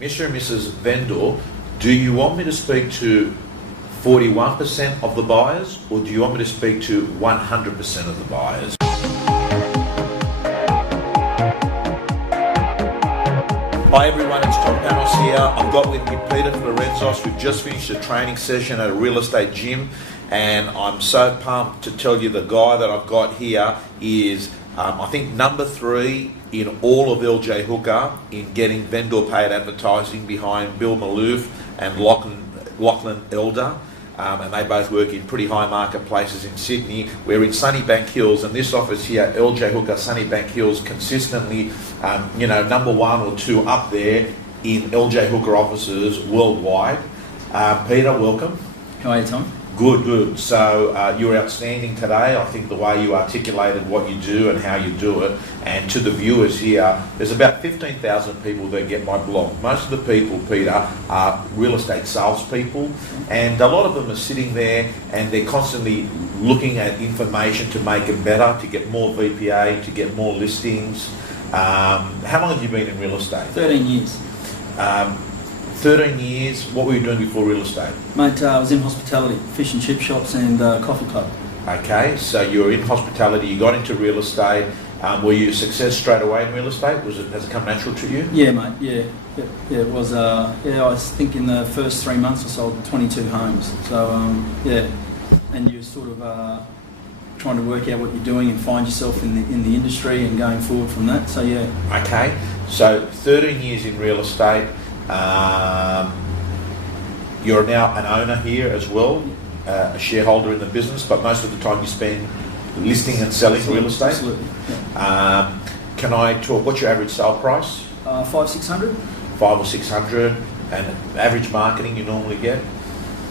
Mr. and Mrs. Vendor, do you want me to speak to 41% of the buyers, or do you want me to speak to 100% of the buyers? Hi everyone, it's Panos here. I've got with me Peter Florentzos. We've just finished a training session at a real estate gym, and I'm so pumped to tell you the guy that I've got here is I think number 3 in all of LJ Hooker in getting vendor paid advertising behind Bill Malouf and Lachlan Elder. And they both work in pretty high marketplaces in Sydney. We're in Sunnybank Hills, and this office here, LJ Hooker, Sunnybank Hills, consistently, number 1 or 2 up there in LJ Hooker offices worldwide. Peter, welcome. How are you, Tom? Good. So you were outstanding today. I think the way you articulated what you do and how you do it, and to the viewers here, there's about 15,000 people that get my blog. Most of the people, Peter, are real estate salespeople, and a lot of them are sitting there and they're constantly looking at information to make it better, to get more VPA, to get more listings. How long have you been in real estate? 13 years. 13 years. What were you doing before real estate? Mate, I was in hospitality, fish and chip shops and coffee club. Okay, so you were in hospitality, you got into real estate. Were you a success straight away in real estate? Has it come natural to you? Yeah, mate, yeah. It was, I think in the first 3 months I sold 22 homes. So, and you're sort of trying to work out what you're doing and find yourself in the industry and going forward from that, so yeah. Okay, so 13 years in real estate. You're now an owner here as well, a shareholder in the business, but most of the time you spend listing and selling real estate. Absolutely. Yeah. Can I talk? What's your average sale price? 500-600. 500 or 600, and average marketing you normally get?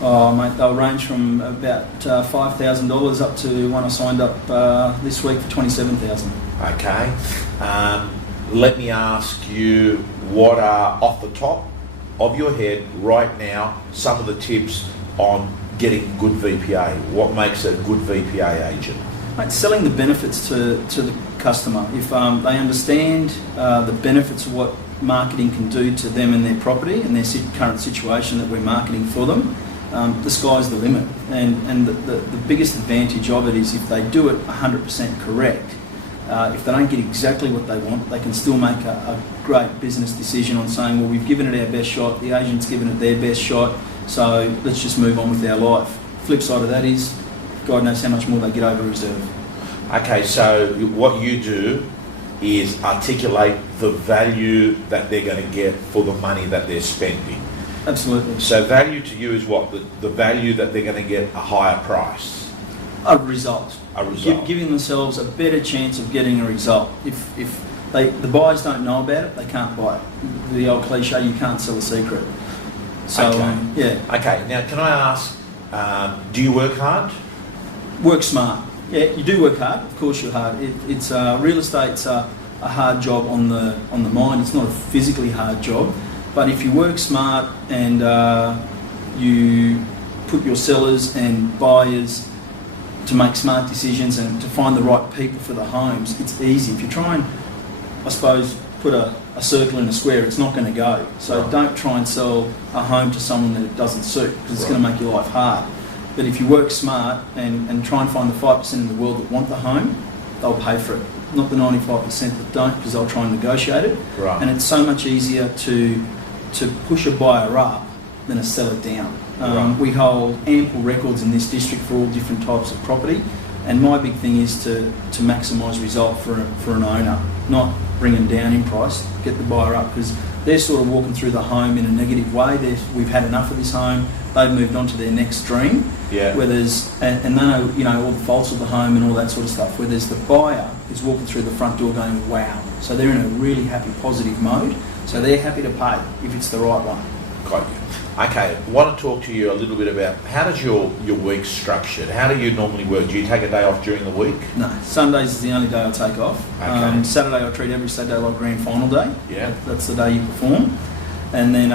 Oh, mate, they'll range from about $5,000 up to one I signed up this week for $27,000. Okay. Let me ask you, what are, off the top of your head right now, some of the tips on getting good VPA? What makes a good VPA agent? Mate, selling the benefits to the customer. If they understand the benefits of what marketing can do to them and their property and their current situation that we're marketing for them, the sky's the limit. And the biggest advantage of it is if they do it 100% correct. If they don't get exactly what they want, they can still make a great business decision on saying, well, we've given it our best shot, the agent's given it their best shot, so let's just move on with our life. Flip side of that is, God knows how much more they get over reserve. Okay, so what you do is articulate the value that they're going to get for the money that they're spending. Absolutely. So value to you is what? The value that they're going to get a higher price. A result. A result. Giving themselves a better chance of getting a result. If the buyers don't know about it, they can't buy it. The old cliche, you can't sell a secret. So, okay. Yeah. Okay, now can I ask, do you work hard? Work smart. Yeah, you do work hard. Of course you're hard. It's real estate's a hard job on the mind. It's not a physically hard job. But if you work smart and you put your sellers and buyers to make smart decisions and to find the right people for the homes, it's easy. If you try and, I suppose, put a circle in a square, it's not going to go. So Right. Don't try and sell a home to someone that it doesn't suit, because it's going to make your life hard. But if you work smart and try and find the 5% in the world that want the home, they'll pay for it. Not the 95% that don't, because they'll try and negotiate it. Right. And it's so much easier to push a buyer up than a seller down. Right. We hold ample records in this district for all different types of property, and my big thing is to maximise result for an owner, not bring them down in price, get the buyer up, because they're sort of walking through the home in a negative way. We've had enough of this home, they've moved on to their next dream, Yeah. and they know all the faults of the home and all that sort of stuff, whereas the buyer is walking through the front door going, wow. So they're in a really happy, positive mode, so they're happy to pay if it's the right one. Got you. Okay, I want to talk to you a little bit about how does your week structured? How do you normally work? Do you take a day off during the week? No, Sundays is the only day I take off. Okay. Saturday I treat every Saturday like grand final day. Yeah. That's the day you perform. And then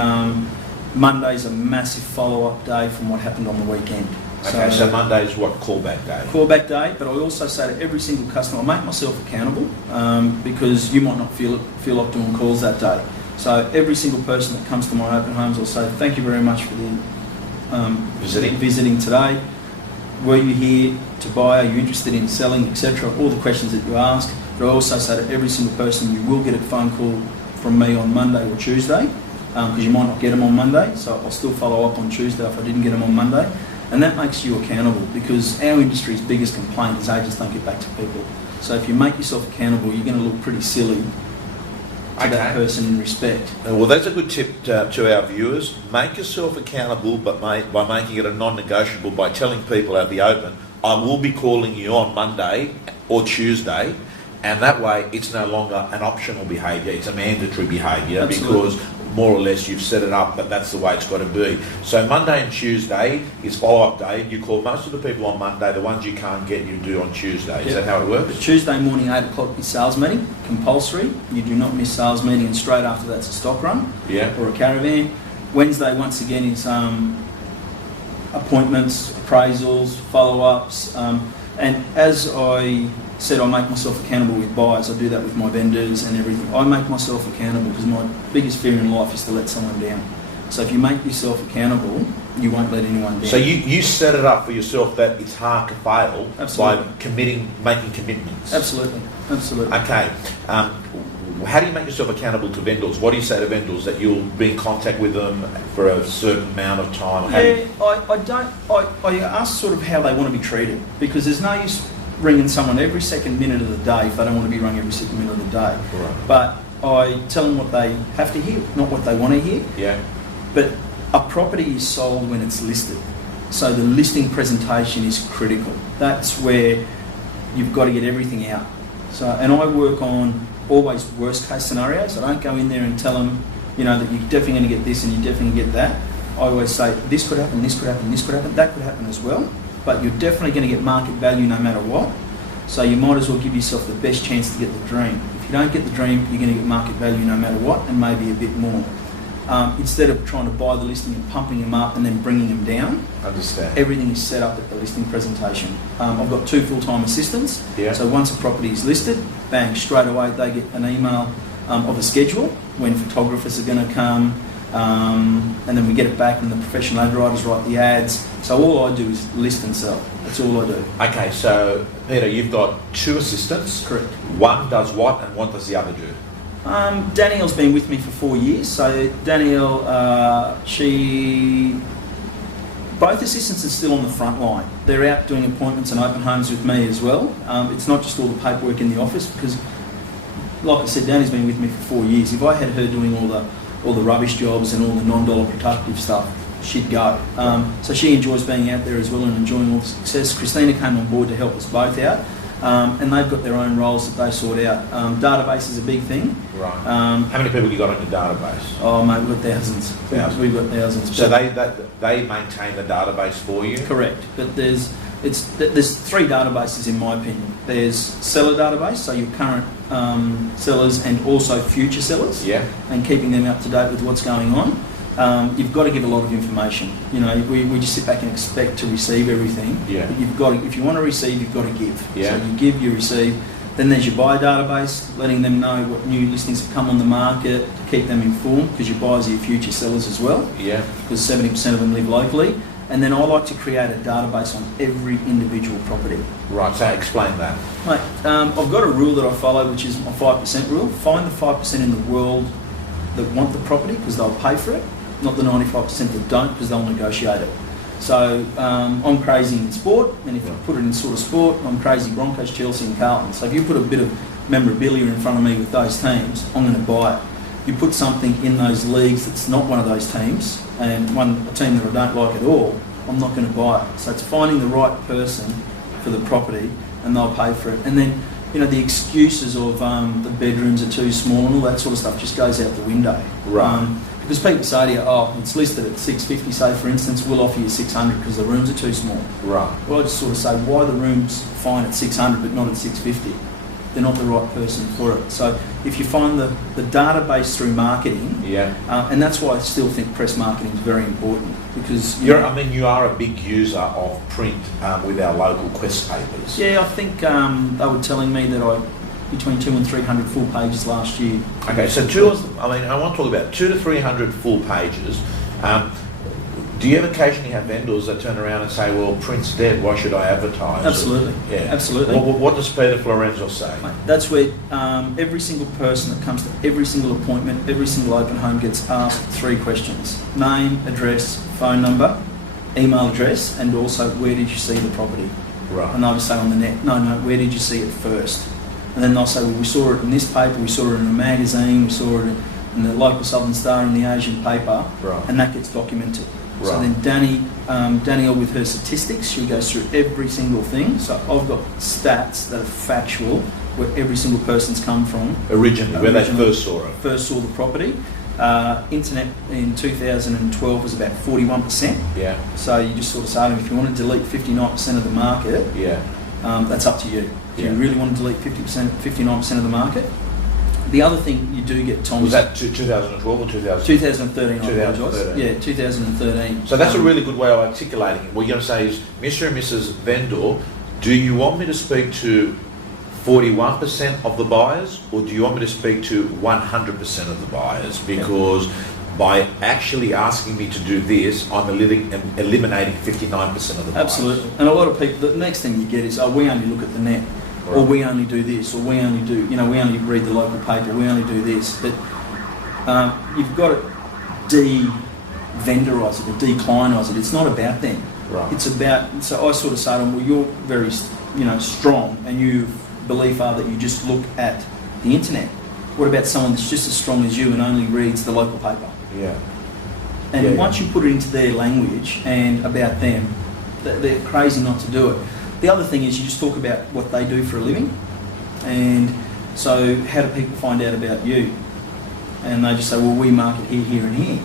Monday's a massive follow-up day from what happened on the weekend. Okay, so Monday's what, callback day? Callback day, but I also say to every single customer, I make myself accountable because you might not feel like doing calls that day. So every single person that comes to my open homes will say, thank you very much for the visiting today. Were you here to buy? Are you interested in selling, etc.? All the questions that you ask. But I also say to every single person, you will get a phone call from me on Monday or Tuesday, because you might not get them on Monday. So I'll still follow up on Tuesday if I didn't get them on Monday. And that makes you accountable, because our industry's biggest complaint is agents don't get back to people. So if you make yourself accountable, you're going to look pretty silly to that person in respect. Well, that's a good tip to our viewers. Make yourself accountable, but by making it a non-negotiable, by telling people at the open, I will be calling you on Monday or Tuesday, and that way it's no longer an optional behaviour, it's a mandatory behaviour. Absolutely. Because more or less you've set it up, but that's the way it's got to be. So Monday and Tuesday is follow-up day. You call most of the people on Monday, the ones you can't get you do on Tuesday. Is that how it works? But Tuesday morning, 8 o'clock is sales meeting, compulsory. You do not miss sales meeting, and straight after that's a stock run or a caravan. Wednesday, once again, is appointments, appraisals, follow-ups. And as I said, I make myself accountable with buyers. I do that with my vendors and everything. I make myself accountable because my biggest fear in life is to let someone down. So if you make yourself accountable, you won't let anyone down. So you set it up for yourself that it's hard to fail. Absolutely. By making commitments. Absolutely. Okay. How do you make yourself accountable to vendors? What do you say to vendors, that you'll be in contact with them for a certain amount of time? I ask sort of how they want to be treated, because there's no use ringing someone every second minute of the day if they don't want to be rung every second minute of the day. Right. But I tell them what they have to hear, not what they want to hear. Yeah. But a property is sold when it's listed. So the listing presentation is critical. That's where you've got to get everything out. So, and I work on always worst case scenarios. I don't go in there and tell them, that you're definitely going to get this and you're definitely going to get that. I always say, this could happen, this could happen, this could happen, that could happen as well. But you're definitely going to get market value no matter what. So you might as well give yourself the best chance to get the dream. If you don't get the dream, you're going to get market value no matter what, and maybe a bit more. Instead of trying to buy the listing and pumping them up and then bringing them down, Understand. everything is set up at the listing presentation. I've got 2 full-time assistants. Yeah. So once a property is listed, bang, straight away they get an email of a schedule when photographers are going to come, and then we get it back and the professional ad writers write the ads. So all I do is list and sell. That's all I do. Okay, so Peter, you've got 2 assistants. Correct. One does what and what does the other do? Danielle's been with me for 4 years. So Danielle, both assistants are still on the front line. They're out doing appointments and open homes with me as well. It's not just all the paperwork in the office, because, like I said, Danny's been with me for 4 years. If I had her doing all the rubbish jobs and all the non-dollar productive stuff, she'd go. So she enjoys being out there as well and enjoying all the success. Christina came on board to help us both out, and they've got their own roles that they sort out. Database is a big thing. Right. How many people have you got on your database? Oh mate, we've got thousands. We've got thousands. So they maintain the database for you? Correct. But there's 3 databases in my opinion. There's seller database, so your current sellers and also future sellers. Yeah. And keeping them up to date with what's going on. You've got to give a lot of information. We just sit back and expect to receive everything. Yeah. But you've got to, if you want to receive, you've got to give. Yeah. So you give, you receive. Then there's your buyer database, letting them know what new listings have come on the market, to keep them informed, because your buyers are your future sellers as well. Yeah. Because 70% of them live locally. And then I like to create a database on every individual property. Right, so explain that. Mate, I've got a rule that I follow, which is my 5% rule. Find the 5% in the world that want the property because they'll pay for it, not the 95% that don't because they'll negotiate it. So I'm crazy in sport, and if you put it in sort of sport, I'm crazy Broncos, Chelsea and Carlton. So if you put a bit of memorabilia in front of me with those teams, I'm going to buy it. You put something in those leagues that's not one of those teams, and a team that I don't like at all, I'm not going to buy it. So it's finding the right person for the property, and they'll pay for it. And then, the excuses of the bedrooms are too small and all that sort of stuff just goes out the window. Right. Because people say to you, oh, it's listed at $650, say for instance, we'll offer you $600 because the rooms are too small. Right. Well, I just sort of say, why are the rooms fine at $600 but not at $650? They're not the right person for it. So if you find the database through marketing, and that's why I still think press marketing is very important, because you are a big user of print with our local Quest papers. Yeah, I think they were telling me that between 200 and 300 full pages last year. Okay, so I want to talk about 200 to 300 full pages. Do you occasionally have vendors that turn around and say, well, print's dead, why should I advertise? Absolutely. Yeah. Absolutely. What does Peter Florentzos say? That's where every single person that comes to every single appointment, every single open home gets asked 3 questions. Name, address, phone number, email address, and also where did you see the property? Right. And they'll just say on the net, no, where did you see it first? And then they'll say, well, we saw it in this paper, we saw it in a magazine, we saw it in the local Southern Star, in the Asian paper, right. And that gets documented. Right. So then Danielle with her statistics, she goes through every single thing. So I've got stats that are factual, where every single person's come from. Originally, where they first saw it. First saw the property. Internet in 2012 was about 41%. Yeah. So you just sort of say to them, if you want to delete 59% of the market, yeah, that's up to you. If yeah. you really want to delete 59% of the market. The other thing you do get, Tom... Was that 2012 or 2013, 2013. I apologise. Yeah, 2013. So that's a really good way of articulating it. What you're going to say is, Mr. and Mrs. Vendor, do you want me to speak to 41% of the buyers, or do you want me to speak to 100% of the buyers? Because by actually asking me to do this, I'm eliminating 59% of the buyers. Absolutely. And a lot of people, the next thing you get is, we only look at the net. Right. Or we only do this, or we only do, we only read the local paper, we only do this. But you've got to de-vendorise it, or declinise it. It's not about them. Right. It's about, so I sort of say to them, well, you're very, strong, and you believe that you just look at the internet. What about someone that's just as strong as you and only reads the local paper? Yeah. And once you put it into their language and about them, they're crazy not to do it. The other thing is you just talk about what they do for a living, and so how do people find out about you? And they just say, well, we market here, here and here.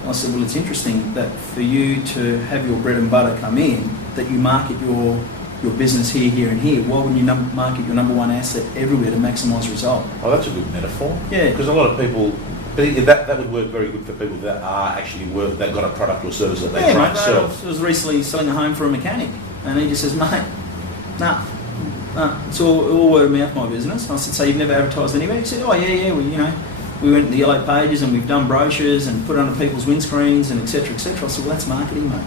And I said, well, it's interesting that for you to have your bread and butter come in, that you market your business here, here and here. Why wouldn't you market your number one asset everywhere to maximise result? Oh, that's a good metaphor. Yeah. Because a lot of people, that would work very good for people that are actually they've got a product or service that they try and sell. I was recently selling a home for a mechanic, and he just says, mate, nah, it's all word of mouth, my business. And I said, so you've never advertised anywhere? He said, oh yeah, we went to the yellow pages and we've done brochures and put it under people's windscreens and etc. etc. I said, well, that's marketing, mate.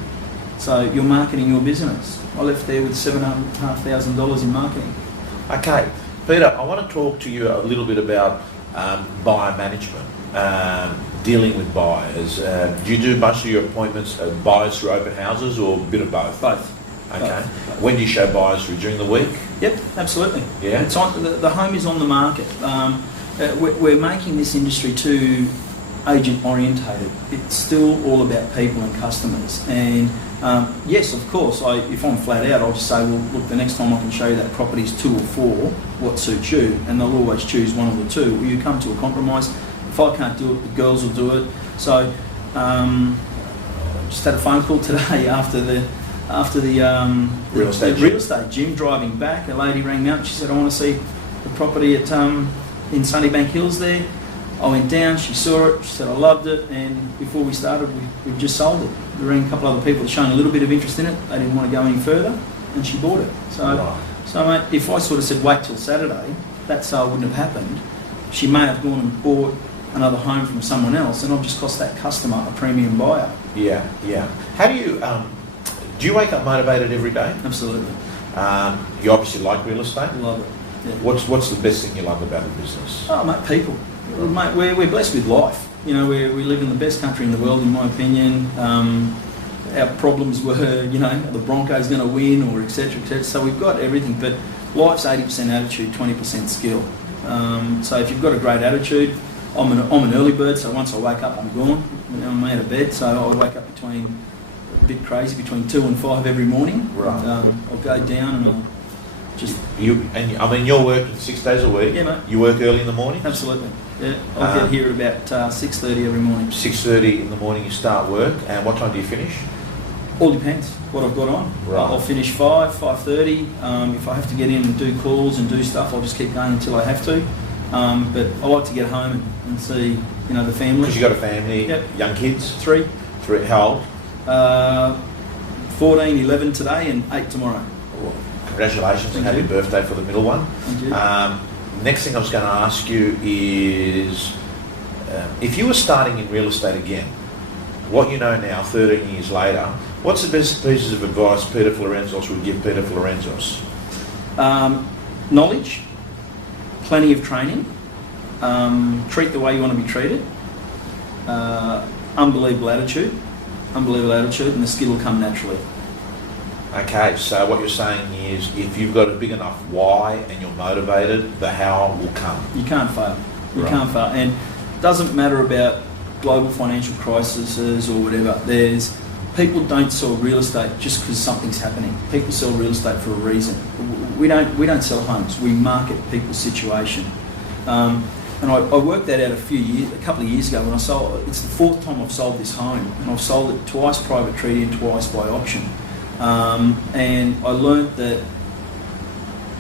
So you're marketing your business. I left there with $7,500 in marketing. Okay, Peter, I want to talk to you a little bit about buyer management, dealing with buyers. Do you do most of your appointments buyers through open houses, or a bit of both? Both. Okay. Both. When do you show buyers through? During the week? Yep, absolutely. Yeah. It's on, the home is on the market. We're making this industry too agent orientated. It's still all about people and customers. And yes, of course, if I'm flat out, I'll just say, well, look, the next time I can show you that property's 2 or 4, what suits you? And they'll always choose one of the two. Will you come to a compromise? If I can't do it, the girls will do it. So just had a phone call today after the real estate gym, driving back. A lady rang me up. She said, I want to see the property at in Sunnybank Hills there. I went down, she saw it, she said I loved it, and before we started, we just sold it. We rang a couple other people showing a little bit of interest in it. They didn't want to go any further, and she bought it. So mate, if I sort of said wait till Saturday, that sale wouldn't have happened. She may have gone and bought another home from someone else, and I've just cost that customer a premium buyer. Yeah, yeah. How do you wake up motivated every day? Absolutely. You obviously like real estate? Love it. Yeah. What's the best thing you love about the business? Oh, mate, people. Mate, we're blessed with life. We live in the best country in the world, in my opinion. Our problems were, the Broncos going to win, or etc. etc. So we've got everything, but life's 80% attitude, 20% skill. So if you've got a great attitude, I'm an early bird. So once I wake up, I'm gone. I'm out of bed. So I wake up between 2 and 5 every morning. Right. And, I'll go down and I'll just. You're working 6 days a week. Yeah, mate. You work early in the morning. Absolutely. Yeah, I'll get here at about 6:30 every morning. 6:30 in the morning you start work, and what time do you finish? All depends what I've got on. Right. I'll finish 5:30. If I have to get in and do calls and do stuff, I'll just keep going until I have to. But I like to get home and see, the family. Because you got a family. Yep. Young kids. 3. How old? 14, 11 today, and 8 tomorrow. Oh, congratulations and Thank happy you. birthday for the middle one. Thank you. Next thing I was going to ask you is, if you were starting in real estate again, what you know now, 13 years later, what's the best pieces of advice Peter Florentzos would give Peter Florentzos? Knowledge, plenty of training, treat the way you want to be treated, unbelievable attitude, and the skill will come naturally. Okay, so what you're saying is, if you've got a big enough why and you're motivated, the how will come. You can't fail. You Right. can't fail. And it doesn't matter about global financial crises or whatever. People don't sell real estate just because something's happening. People sell real estate for a reason. We don't sell homes. We market people's situation. And I worked that out a couple of years ago when I sold. It's the fourth time I've sold this home, and I've sold it twice private treaty and twice by auction. And I learned that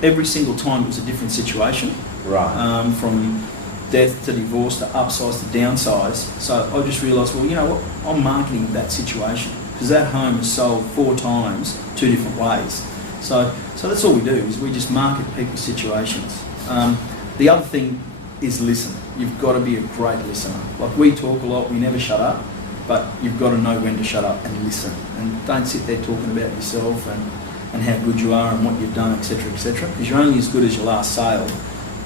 every single time it was a different situation. Right. From death to divorce to upsize to downsize. So I just realised, well, you know what? I'm marketing that situation because that home is sold 4 times, 2 different ways. So that's all we do, is we just market people's situations. The other thing is listen. You've got to be a great listener. Like, we talk a lot, we never shut up, but you've got to know when to shut up and listen. And don't sit there talking about yourself and how good you are and what you've done, etc., etc. Because you're only as good as your last sale.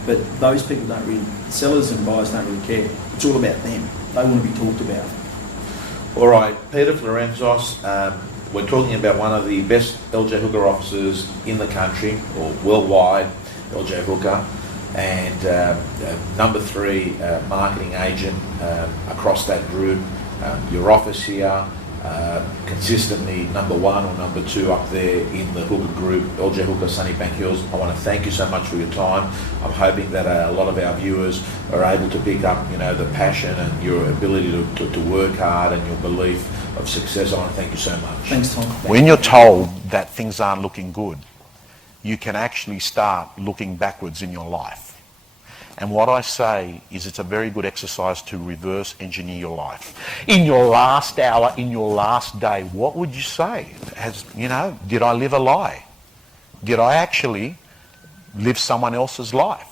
But those people don't really, sellers and buyers don't really care. It's all about them. They want to be talked about. All right, Peter Florentzos, we're talking about one of the best LJ Hooker officers in the country, or worldwide, LJ Hooker, and number 3 marketing agent across that group. Your office here, consistently number 1 or number 2 up there in the Hooker group, LJ Hooker, Sunnybank Hills. I want to thank you so much for your time. I'm hoping that a lot of our viewers are able to pick up, the passion and your ability to work hard and your belief of success. I want to thank you so much. Thanks, Tom. When you're told that things aren't looking good, you can actually start looking backwards in your life. And what I say is, it's a very good exercise to reverse engineer your life. In your last hour, in your last day, what would you say? Did I live a lie? Did I actually live someone else's life?